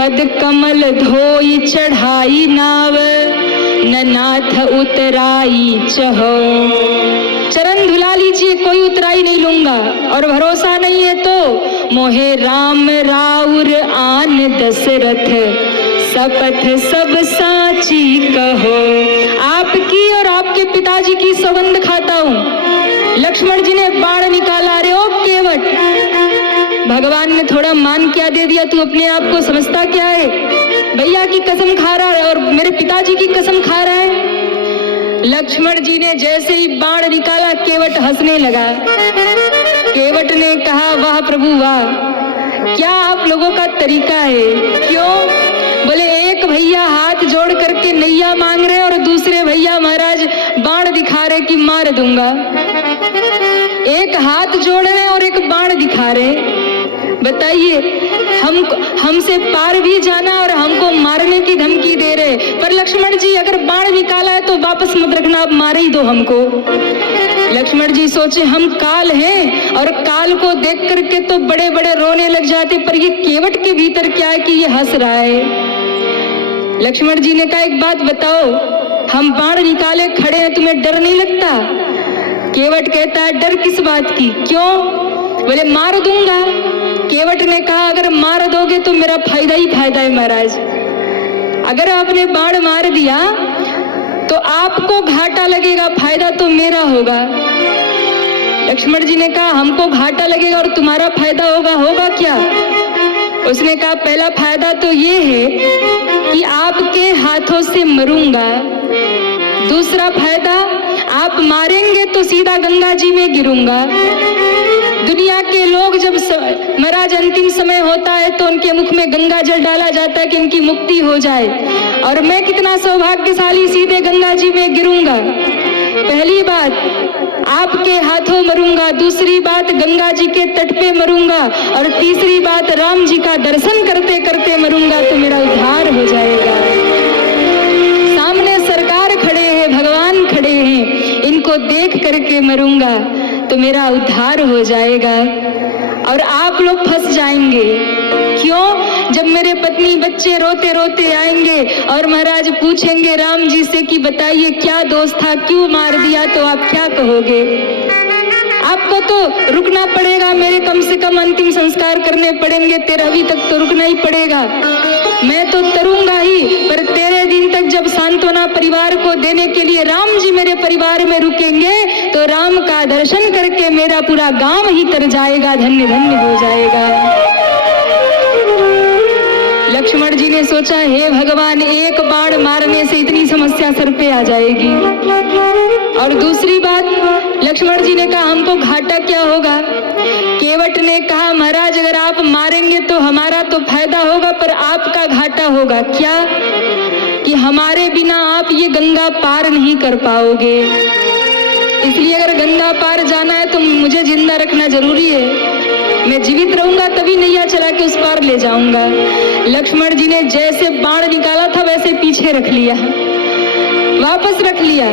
पद कमल धोई चढ़ाई नाव, न नाथ उतराई चहो। चरण धुला लीजिए, कोई उतराई नहीं लूंगा, और भरोसा नहीं है तो मोहे राम राउर आन दशरथ, शपथ सब साची कहो। आपकी और आपके पिताजी की सौगंध खाता हूँ। लक्ष्मण जी ने बाण निकाला, अरे ओ केवट, भगवान ने थोड़ा मान क्या दे दिया, तू अपने आप को समझता क्या है? भैया की कसम खा रहा है और मेरे पिताजी की कसम खा रहा है। लक्ष्मण जी ने जैसे ही बाण निकाला, केवट हंसने लगा। केवट ने कहा, वाह प्रभु वाह, क्या आप लोगों का तरीका है। क्यों? बोले एक भैया हाथ जोड़ करके नैया मांग रहे और दूसरे भैया महाराज बाण दिखा रहे कि मार दूंगा। एक हाथ जोड़ रहे और एक बाण दिखा रहे। बताइए, हमसे पार भी जाना और हमको मारने की धमकी दे रहे। पर लक्ष्मण जी, अगर बाण निकाला है तो वापस मत रखना, आप मार ही दो हमको। लक्ष्मण जी सोचे, हम काल हैं और काल को देख करके तो बड़े बड़े रोने लग जाते, पर ये केवट के भीतर क्या है कि ये हंस रहा है। लक्ष्मण जी ने कहा, एक बात बताओ, हम बाण निकाले खड़े हैं, तुम्हें डर नहीं लगता? केवट कहता है, डर किस बात की? क्यों? बोले मार दूंगा। केवट ने कहा, अगर मार दोगे तो मेरा फायदा ही फायदा है महाराज। अगर आपने बाण मार दिया तो आपको घाटा लगेगा, फायदा तो मेरा होगा। लक्ष्मण जी ने कहा, हमको घाटा लगेगा और तुम्हारा फायदा होगा। होगा क्या? उसने कहा, पहला फायदा तो ये है कि आपके हाथों से मरूंगा। दूसरा फायदा, आप मारेंगे तो सीधा गंगा जी में गिरूंगा। दुनिया के लोग जब महाराज अंतिम समय होता है तो उनके मुख में गंगा जल डाला जाता है कि इनकी मुक्ति हो जाए, और मैं कितना सौभाग्यशाली, सीधे गंगा जी में गिरूंगा। पहली बात, आपके हाथों मरूंगा। दूसरी बात, गंगा जी के तट पे मरूंगा। और तीसरी बात, राम जी का दर्शन करते करते मरूंगा तो मेरा उद्धार हो जाएगा। सामने सरकार खड़े हैं, भगवान खड़े हैं, इनको देख करके मरूंगा तो मेरा उद्धार हो जाएगा और आप लोग फंस जाएंगे। क्यों? जब मेरे पत्नी बच्चे रोते रोते आएंगे और महाराज पूछेंगे राम जी से कि बताइए क्या दोष था, क्यों मार दिया, तो आप क्या कहोगे? आपको तो रुकना पड़ेगा, मेरे कम से कम अंतिम संस्कार करने पड़ेंगे, 13वीं तक तो रुकना ही पड़ेगा। मैं तो तरूंगा ही, पर 13 दिन तक जब सांत्वना परिवार को देने के लिए राम जी मेरे परिवार में रुकेंगे तो राम का दर्शन करके मेरा पूरा गांव ही तर जाएगा, धन्य धन्य हो जाएगा। लक्ष्मण जी ने सोचा, हे भगवान, एक बाण मारने से इतनी समस्या सर पे आ जाएगी। और दूसरी बात, लक्ष्मण जी ने कहा, हमको घाटा क्या होगा? केवट ने कहा, महाराज अगर आप मारेंगे तो हमारा तो फायदा होगा, पर आपका घाटा होगा। क्या? कि हमारे बिना आप ये गंगा पार नहीं कर पाओगे। इसलिए अगर गंगा पार जाना है तो मुझे जिंदा रखना जरूरी है। मैं जीवित रहूंगा तभी नैया चला के उस पार ले जाऊंगा। लक्ष्मण जी ने जैसे बाण निकाला था वैसे पीछे रख लिया, वापस रख लिया।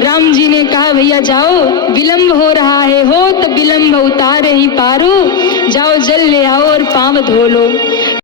राम जी ने कहा, भैया जाओ, विलंब हो रहा है, हो तो विलंब उतारे ही पारू, जाओ जल ले आओ और पांव धो लो।